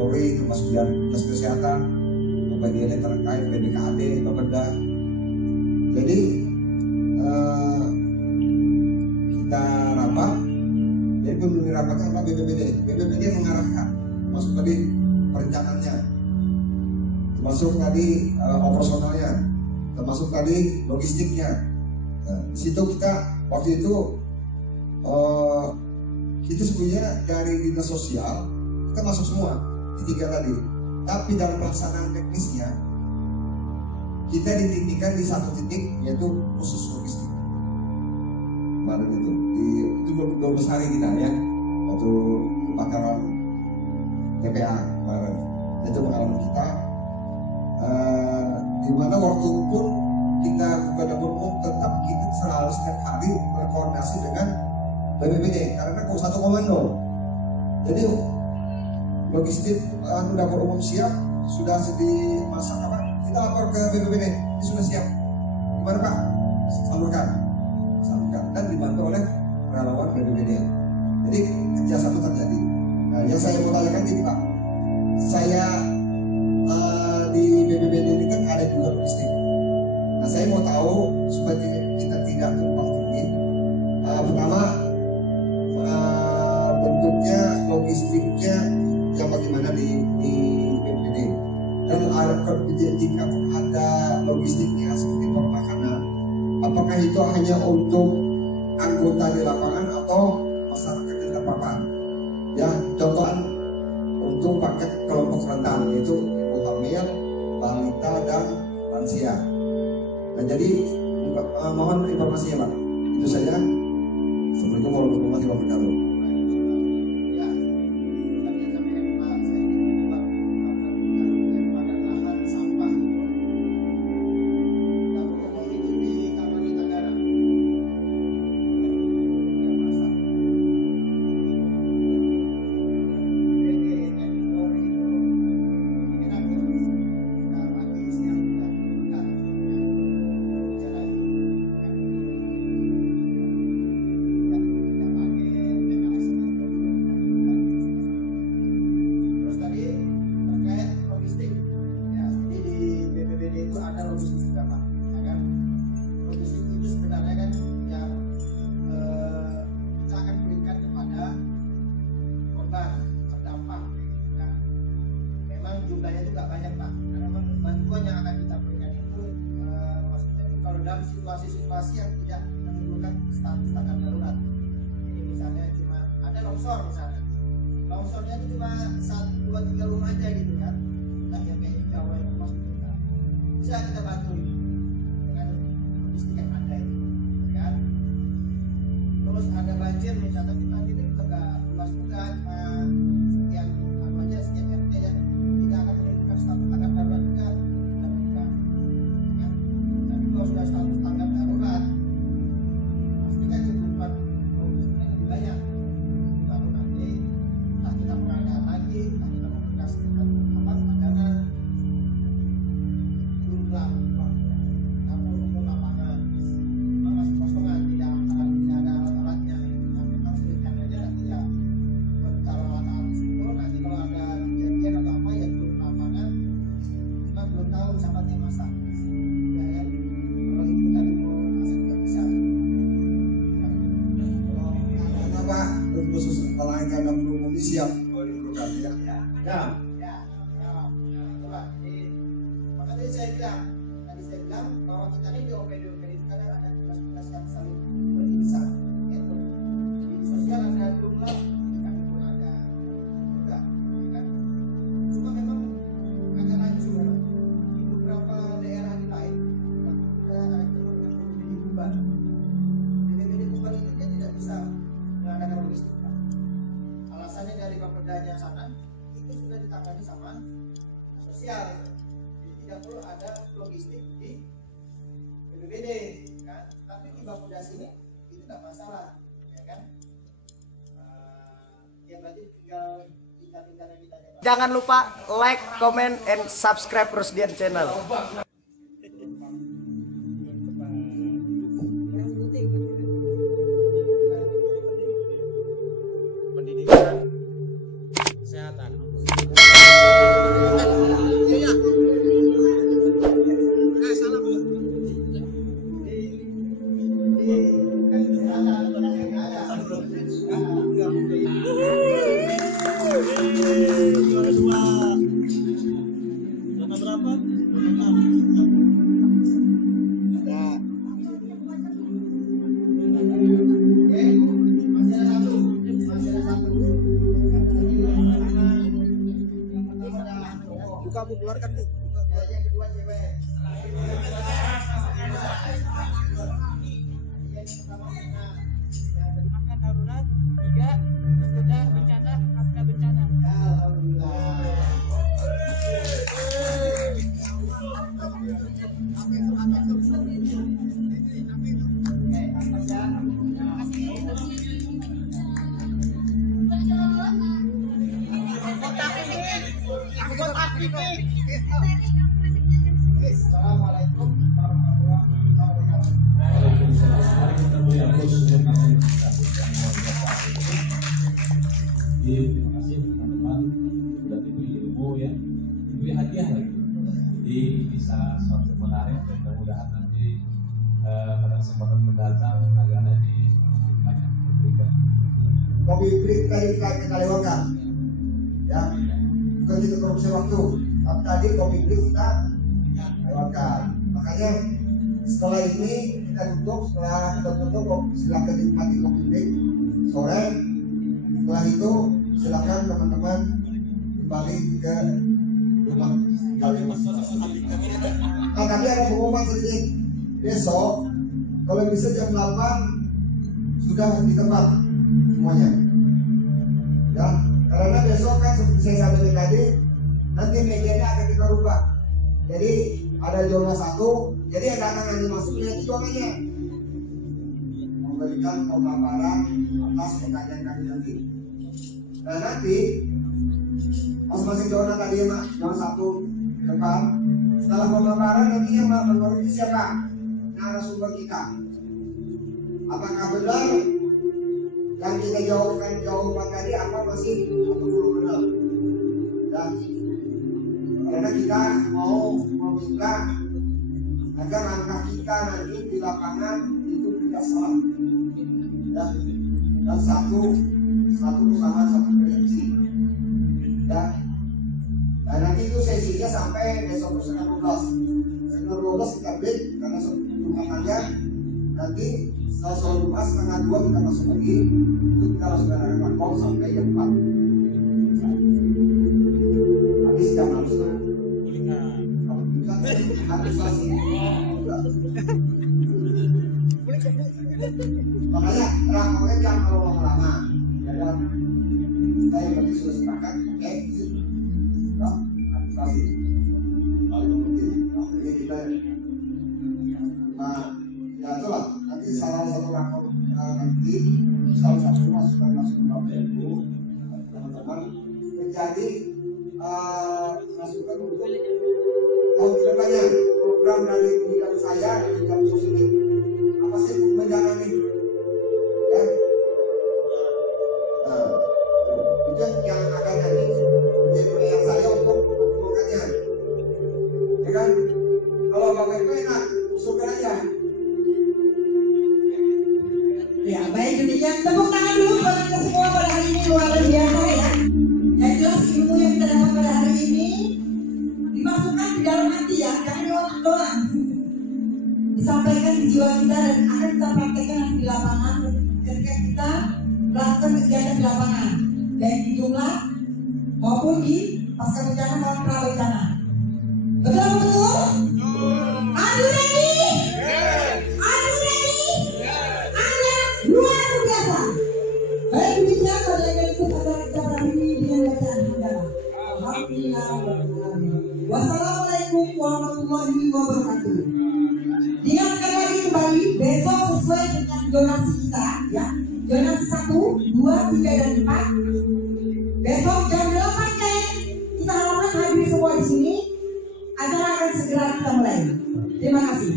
Polri, termasuk dinas kesehatan, bagian yang terkait BPKAD, Bapeda. Jadi kita rapat. Jadi pemimpin rapatnya adalah BPBD. BPBD mengarahkan, termasuk tadi perencanaannya, termasuk tadi operasionalnya, termasuk tadi logistiknya. Nah, di situ kita waktu itu kita sebenarnya dari dinas sosial kita masuk semua di 3 tadi. Tapi dalam pelaksanaan teknisnya kita dititikkan di 1 titik, yaitu khusus logistik. Kemarin itu 12 hari kita ya, waktu kebakaran TPA kemarin. Itu pengalaman kita. Di mana waktu pun kita buka dapur umum tetap kita selalu setiap hari berkoordinasi dengan BPBD karena satu komando. Jadi logistik dapur umum siap, sudah dimasak apa? Kita lapor ke BPBD, ini sudah siap. Gimana Pak? Salurkan dan dibantu oleh relawan BPBD. Jadi kerjasama terjadi. Nah, yang saya mau tanyakan ini Pak, saya di BPBD ini kan ada juga logistik. Nah, saya mau tahu supaya kita tidak tumpang tindih. Pertama, bentuknya logistiknya yang bagaimana di BPBD, dan jika ada logistiknya seperti makanan, apakah itu hanya untuk anggota di lapangan atau masyarakat yang terpapar? Ya, contoh untuk paket kelompok rentan, yaitu ibu hamil, balita dan lansia. Nah, jadi mohon informasinya Pak. Itu saja. Assalamualaikum warahmatullahi wabarakatuh. Jumlahnya itu nggak banyak Pak, karena memang bantuan yang akan kita berikan itu maksudnya kalau dalam situasi-situasi yang tidak menimbulkan status tanggap darurat. Jadi misalnya cuma ada longsor misalnya, longsornya itu cuma 1, 2, 3 rumah aja gitu kan, nah yang kayak Jawa yang masuk kita bisa kita bantu dengan logistik yang ada itu, kan? Terus ada banjir misalnya kita ini nggak luas juga, sekian apa aja sekian RT ya. Status tanggap darurat juga kita berikan, kan? Tapi kalau sudah status tanggap darurat, pastikan kebutuhan logistiknya lebih banyak. Baru nanti entah kita pengadaan lagi, entah kita komunikasi dengan pandangan jumlah dapur umum lapangan masih kosongan, tidak ada alat-alatnya. Nah, memang sediakan aja nanti ya buat taruh alat-alat itu. Nanti kalau ada kejadian atau apa ya belum tahu sahabatnya masak ya kan, kalau ibu tadi mau masak juga bisa. Kalau Pak khusus pelanggan dan umum siap kalau diperlukan ya. Itulah. Jadi maka tadi saya bilang bahwa kita ini di OPD itu kadang ada tugas-tugas yang saling beririsan, yaitu di sosial ada jumlah, kami pun ada juga, kan? Cuma memang agak rancu memang. Daerah di lain kita ada BPBD Tuban. BPBD Tuban itu dia tidak bisa mengadakan logistik. Alasannya dari Bapedanya sana itu sudah ditangani sama sosial, jadi tidak perlu ada logistik di BPBD, kan? Tapi di Bapeda sini itu tidak masalah, ya kan? Ya berarti tinggal yang kita Jangan lupa like, comment, and subscribe Rusdian Channel. Pendidikan, kesehatan. juara 2. Zona berapa? Zona 6. Ya. Oke, masih ada satu. Yang pertama adalah cowok. Buka bu, keluarkan bu. Yang kedua cewek. Makan darurat, 3 sepeda bencana pasca bencana. Assalamualaikum warahmatullahi wabarakatuh. Terima kasih teman-teman sudah diberi ilmu ya, diberi hadiah lagi. Jadi bisa suatu menarik dan mudah-mudahan nanti pada kesempatan mendatang agar ini banyak diberikan. Kopi break tadi kita lewatkan, ya. Bukan kita korupsi waktu, tapi tadi kopi break kita lewatkan. Makanya setelah ini kita tutup, setelah kita tutup silakan dinikmati kopi break sore. Setelah itu silakan teman-teman kembali ke rumah. Nah, tapi ada pengumuman sedikit. Besok kalau bisa jam 8 sudah di tempat semuanya. Ya, karena besok kan seperti saya sampaikan tadi, nanti mejanya akan kita rubah. Jadi ada zona 1, jadi yang datang yang masuk lihat zonanya. Memberikan pemaparan atas pertanyaan kami nanti. Nah nanti masing-masing zona tadi ya mak, zona 1 depan. Setelah pemaparan nanti yang menurut siapa narasumber kita. Apakah benar yang kita jawaban tadi apa masih atau belum benar? Dan karena kita mau meminta agar langkah kita nanti di lapangan itu tidak salah. Dan satu usaha satu prediksi. Ya. Dan nanti itu sesinya sampai besok setengah 12. Setengah 12 kita break karena Jumatannya nanti setelah sholat Jumat setengah 2 kita masuk lagi. Itu kita langsung ada rakor sampai jam 4. Habis jam 6. Kalau kita habis lagi. Makanya rakornya jangan kalau lama-lama. Ya, saya berarti sudah sepakat, oke, nah, antisipasi. Kalau mungkin, ini kita, nah, ya itulah. Nanti salah satu rakor nanti, salah satu masukan Bapak-Ibu, teman-teman, menjadi masukan untuk tahun kedepannya program dari bidang saya di bidang sosial apa sih bencana ini? Ya. Nah, itu yang akan nanti menjadi PR saya untuk melakukannya. Ya kan? Kalau Bapak Ibu enak, usulkan aja. Ya, baik demikian. Tepuk tangan dulu buat kita semua pada hari ini luar biasa ya. Yang jelas ilmu yang kita dapat pada hari ini dimasukkan di dalam hati ya, jangan di otak doang. Disampaikan di jiwa kita dan akan kita praktekkan nanti di lapangan ketika kita melakukan kegiatan di lapangan, baik di jumlah maupun di pasca bencana maupun pra bencana. Betul betul? Are you ready? Are you ready? Anda luar biasa. Baik demikian pada yang ikut acara kita hari ini dengan bacaan hamdalah. Alhamdulillah. Wassalamualaikum warahmatullahi wabarakatuh. Diingatkan lagi kembali besok sesuai dengan donasi kita ya. Donasi 1, 2, 3 dan 4. Besok jam 8 kita harapkan hadir semua di sini. Acara akan segera kita mulai. Terima kasih.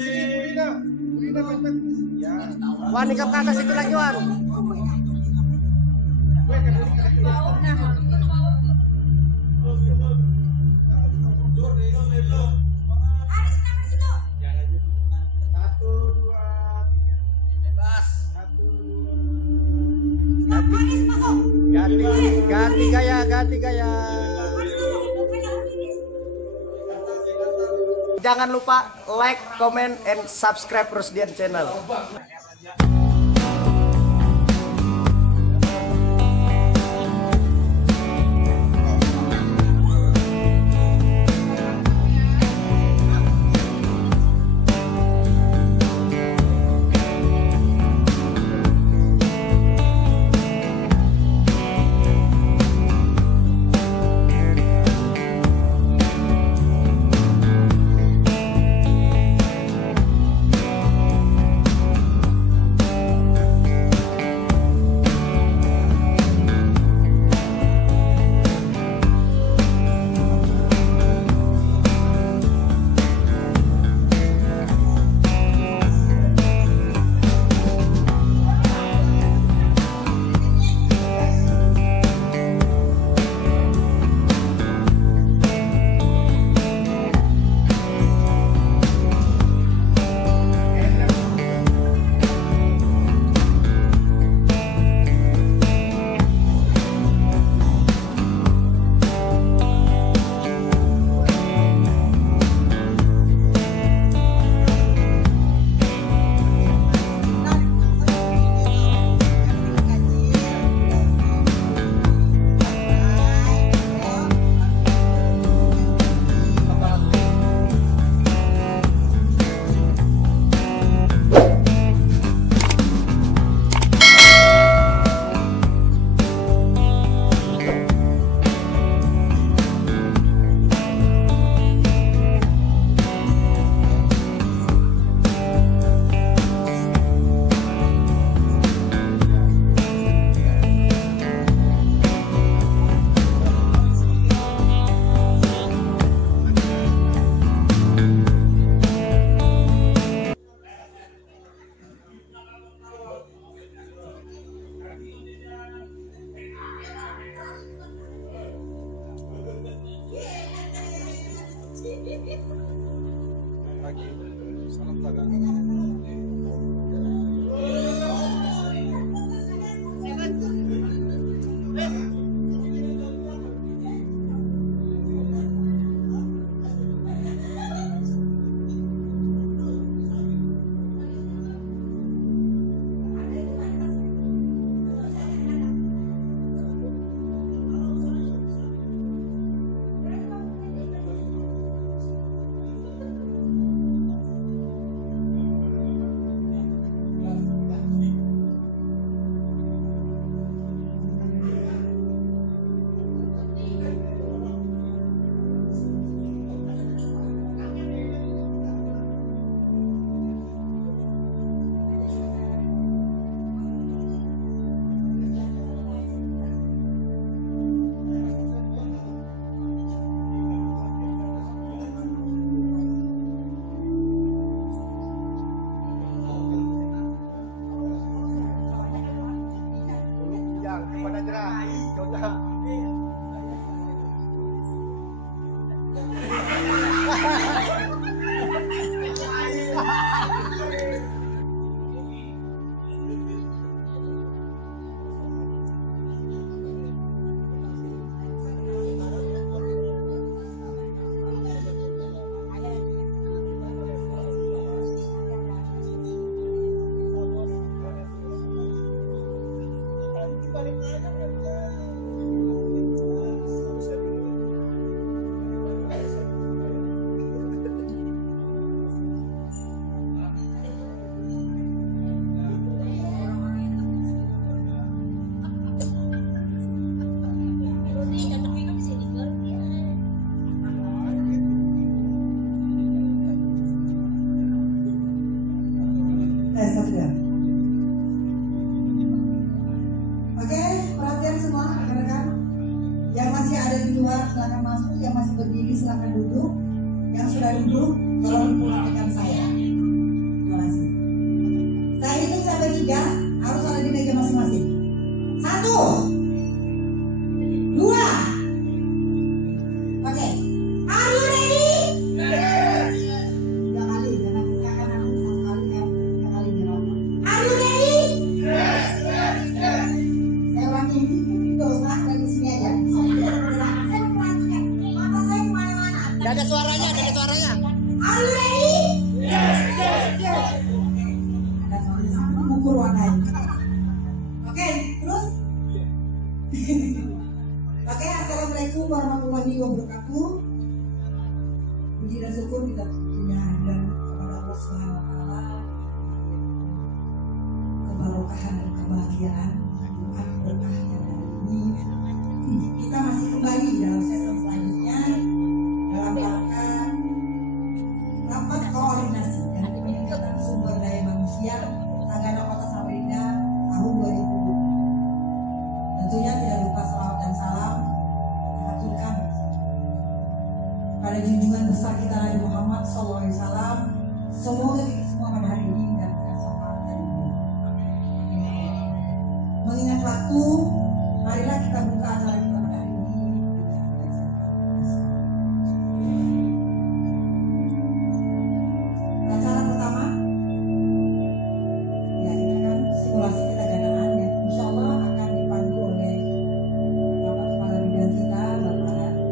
Burina, Wan, nikam ke atas itu lagi, Wan. Ganti gaya. Jangan lupa like, comment, and subscribe Rusdian channel. Oke, perhatian semua rekan-rekan. Yang masih ada di luar silakan masuk, yang masih berdiri silakan duduk. Yang sudah duduk tolong dipulangkan saya. Terima kasih. 3 harus ada di meja masing-masing. 1, 2. Oke. Are you ready? Yes. 3 kali, jangan aku 1 kali ya. 3 kali jawab. Are you ready? Yes. Saya ulangi ini dosa lagi sini aja. Saya perhatikan. Mata saya kemana-mana. Ada suaranya, ada suaranya. Are you ready? Yes. Ada suaranya sama mengukur warnanya. Oke, terus. Oke, assalamualaikum warahmatullahi wabarakatuh. Puji dan syukur kita punya dan kepada Allah Subhanahu wa taala. Keberkahan dan kebahagiaan Tuhan berkah yang hari ini. Kita masih kembali dalam sesi selanjutnya dalam rangka rapat koordinasi dan peningkatan sumber daya manusia Tagana Kota Samarinda tahun 2020. Tentunya tidak lupa salawat dan salam mengaturkan pada junjungan besar kita Nabi Muhammad SAW. Semoga kita semua pada hari ini mendapatkan syafaat dari Beliau. Mengingat waktu, marilah kita buka acara kita pada hari ini dengan acara pertama. Ya, kita kan simulasi kita ganaan ya. Insya Allah akan dipandu oleh Bapak Kepala Bidang kita, Bapak Haji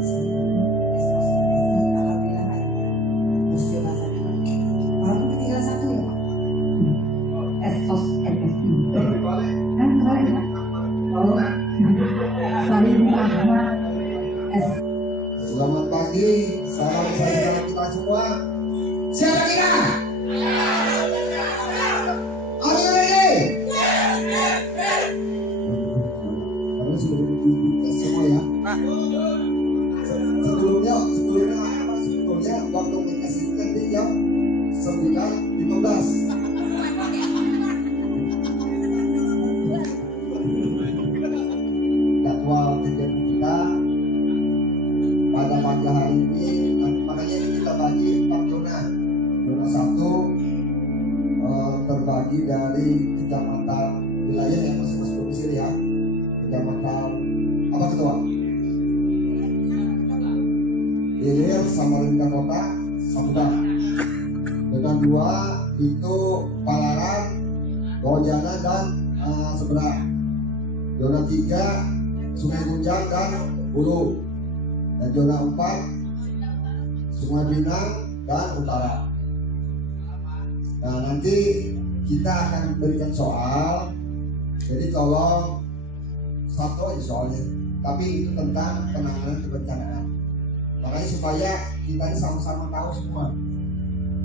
Saifuddin SOSMSI. Alhamdulillah hari ini terus dilaksanakan. Walaupun tinggal 1 ya Pak. SOSMSI. Kan kemarin ya? Oh, Salim Ahmad S. Selamat pagi, salam sejahtera kita semua. Siapa kita? Are you ready? Karena sudah dibuka semua ya. Sebelumnya waktu dikasih nanti jam 9.15. Jadwal kegiatan kita pada pagi hari ini, makanya ini kita bagi 4 zona. Zona 1 terbagi dari kecamatan wilayah yang masing-masing domisili ya. Kecamatan apa ketua? Ilir, Samarinda Kota, Samudang. Dengan 2 itu Palaran, Bojana dan Seberang. Zona 3 Sungai Gunjang dan Hulu. Dan zona 4 Sungai Pinang dan Utara. Nah, nanti kita akan berikan soal. Jadi tolong 1 aja soalnya. Tapi itu tentang penanganan kebencanaan. Makanya supaya kita ini sama-sama tahu semua.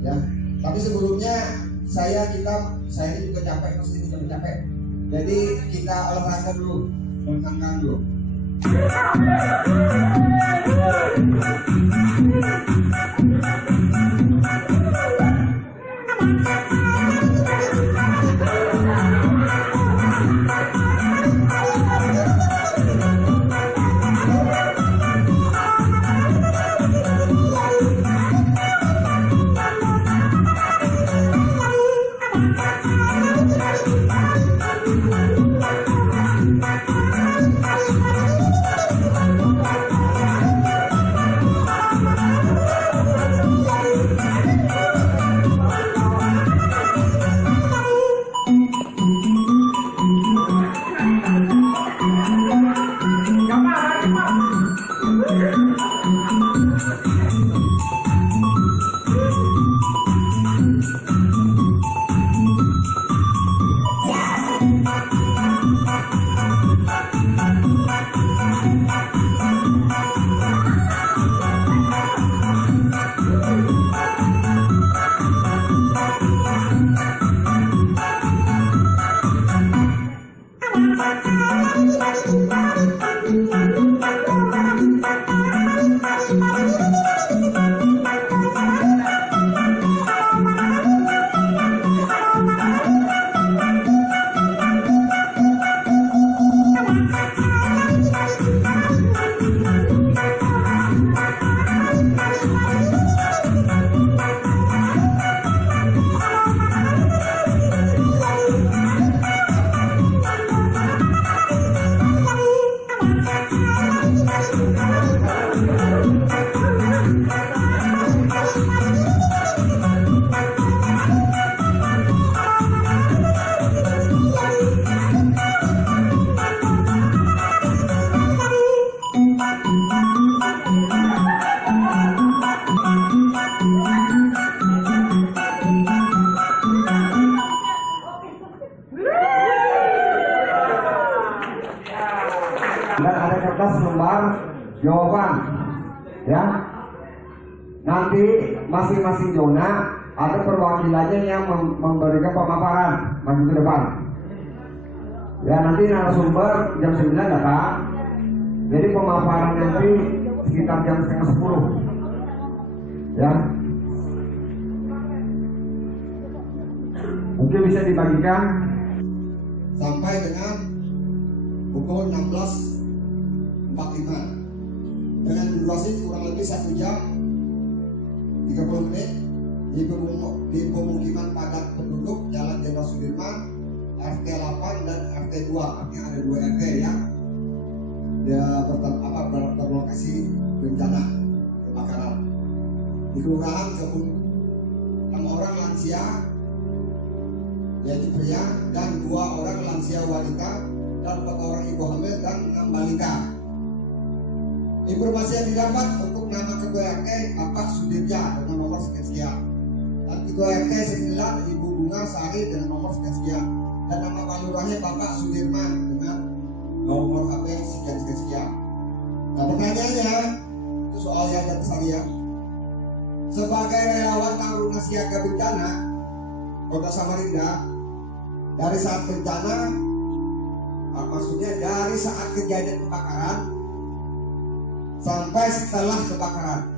Ya. Tapi sebelumnya saya ini juga capek, pasti juga capek. Jadi kita olahraga dulu, melengkapkan dulu. atas lembar jawaban. Ya. Nanti masing-masing zona ada perwakilannya yang memberikan pemaparan maju ke depan. Ya, nanti narasumber jam 9 datang. Jadi pemaparan nanti sekitar jam setengah 10. Ya. Mungkin bisa dibagikan sampai dengan pukul 16.45 dengan durasi kurang lebih 1 jam 30 menit di pemukiman padat penduduk Jalan Jenderal Sudirman, RT 8 dan RT 2. Artinya ada 2 RT yang berlokasi bencana kebakaran. Di kelurahan 6 orang lansia yaitu pria dan 2 orang lansia wanita dan 4 orang ibu hamil dan 6 balita. Informasi yang didapat untuk nama ketua RT Bapak Sudirja dengan nomor sekian-sekian, dan ketua RT 9 Ibu Bunga Sari dengan nomor sekian-sekian, dan nama Pak Lurahnya Bapak Sudirman dengan nomor HP sekian-sekian. Nah, pertanyaannya itu soal yang terbesar ya. Sebagai relawan Taruna Siaga Bencana Kota Samarinda, dari saat bencana, maksudnya dari saat kejadian kebakaran sampai setelah kebakaran,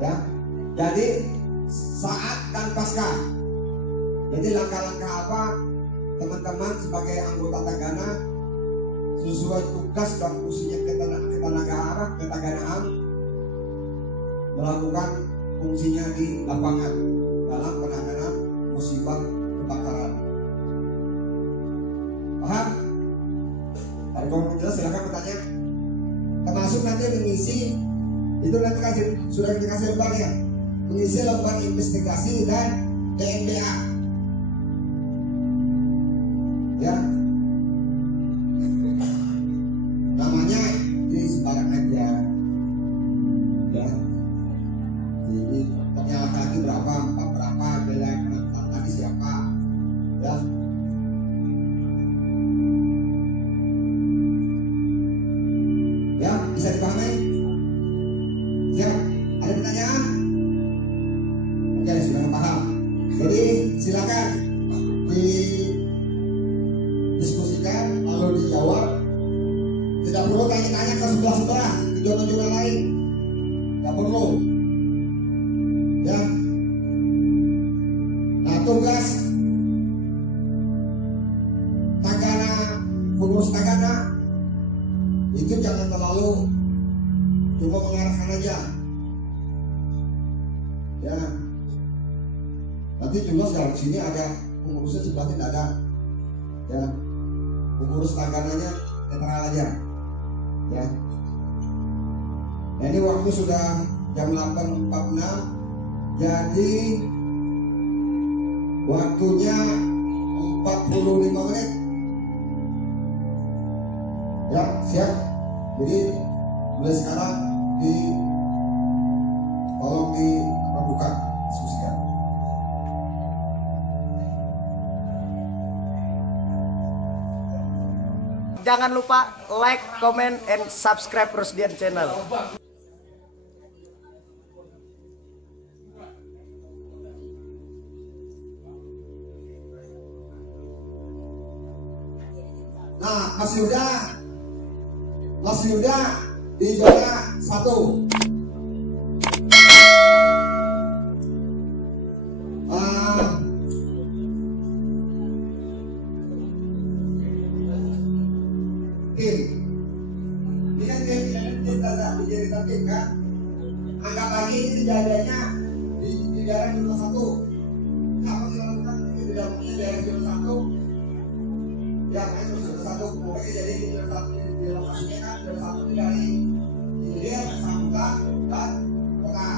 ya. Jadi saat dan pasca. Jadi langkah-langkah apa teman-teman sebagai anggota Tagana sesuai tugas dan fungsinya ketaganaan melakukan fungsinya di lapangan dalam penanganan musibah kebakaran. Paham? Kalau belum jelas silakan bertanya. Termasuk nanti mengisi itu nanti sudah dikasih lembarnya, mengisi lembar investigasi dan DNBA. Ya, namanya di sembarang aja. Ya, jadi ternyata lagi berapa, 4 berapa, bilang tadi siapa, ya. Ya, bisa dipahami? Siap? Ada pertanyaan? Oke, sudah paham. Jadi silakan didiskusikan lalu dijawab. Tidak perlu tanya-tanya ke sebelah-sebelah, ke zona-zona lain. Tidak perlu. Ya. Nah, tugas Tagana, pengurus Tagana itu jangan terlalu cuma mengarahkan aja. Ya. Nanti jelas dari sini ada pengurusnya, sebelah tidak ada. Ya. Pengurus Tagananya netral aja. Ya. Nah, ini waktu sudah jam 8.46. Jadi waktunya 45 menit. Ya, siap. Jadi mulai sekarang tolong dibuka diskusikan. Jangan lupa like, comment, and subscribe Rusdian Channel. Nah, Mas Yuda di zona 1. Tim, ini kan dijadikan tim kan? Anggap lagi ini kejadiannya di daerah zona 1. Apa sih lakukan di dalamnya daerah zona 1? Ya, itu zona 1. Pokoknya jadi di zona 1 di lokasinya kan zona 1 dari hilir, Sambutan, dan Kota.